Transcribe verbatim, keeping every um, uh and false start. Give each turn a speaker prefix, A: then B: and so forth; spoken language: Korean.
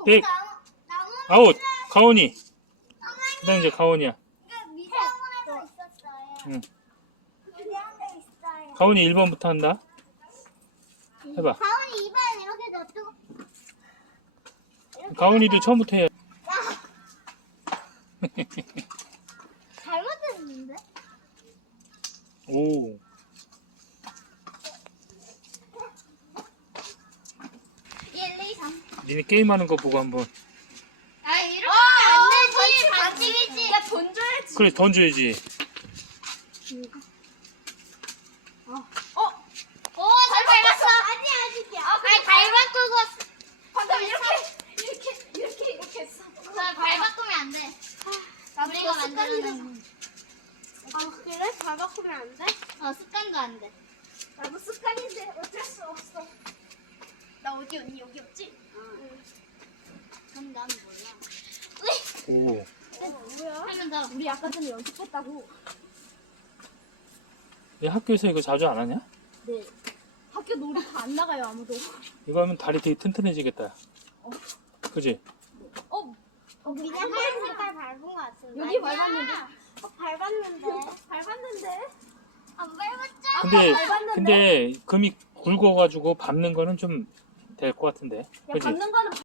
A: 네. 아웃. 가온이. 그 다음 이제 가온이야.
B: 미장원에서 있었어요.
A: 응.
B: 근데 한 대 있어요.
A: 가온이 일 번부터 한다. 해봐.
B: 가온이 이 번 이렇게 놔두고.
A: 가온이도 처음부터 해.
B: 잘못했는데?
A: 오.
B: 일, 이, 삼.
A: 니네 게임하는 거 보고 한번.
B: 아, 이렇게 안 되지. 반칙이지.
C: 야, 던져야지.
A: 그래, 던져야지.
B: 어? 오, 잘 밟았어. 아니, 아직이야. 아, 아니, 발 바꾸고.
C: 방금 이렇게, 이렇게, 이렇게, 이렇게 했어.
B: 발 바꾸면 안 돼. 우리가 만들어낸.
C: 아, 그래? 발 바꾸면 안 돼?
B: 어, 습관도 안 돼.
C: 나도 습관인데 어쩔 수 없어. 나 어디 언니 여기 없지? 응.
B: 그럼 난 몰라.
A: 오.
C: 뭐야?
B: 하면 더.
C: 우리 아까 전에 연습했다고.
A: 얘 학교에서 이거 자주 안 하냐?
C: 네. 학교 놀이 다 안 나가요, 아무도.
A: 이거 하면 다리 되게 튼튼해지겠다. 그지?
C: 어,
B: 어, 그냥 하얀 색깔 밟은 것 같은데.
C: 여기 밟았는데?
B: 어, 밟았는데.
C: 밟았는데?
B: 안 밟았잖아.
A: 근데,
C: 밟았는데?
A: 근데 금이 굵어가지고 밟는 거는 좀 될 것 같은데.
C: 야,
A: 그지?
C: 밟는 거는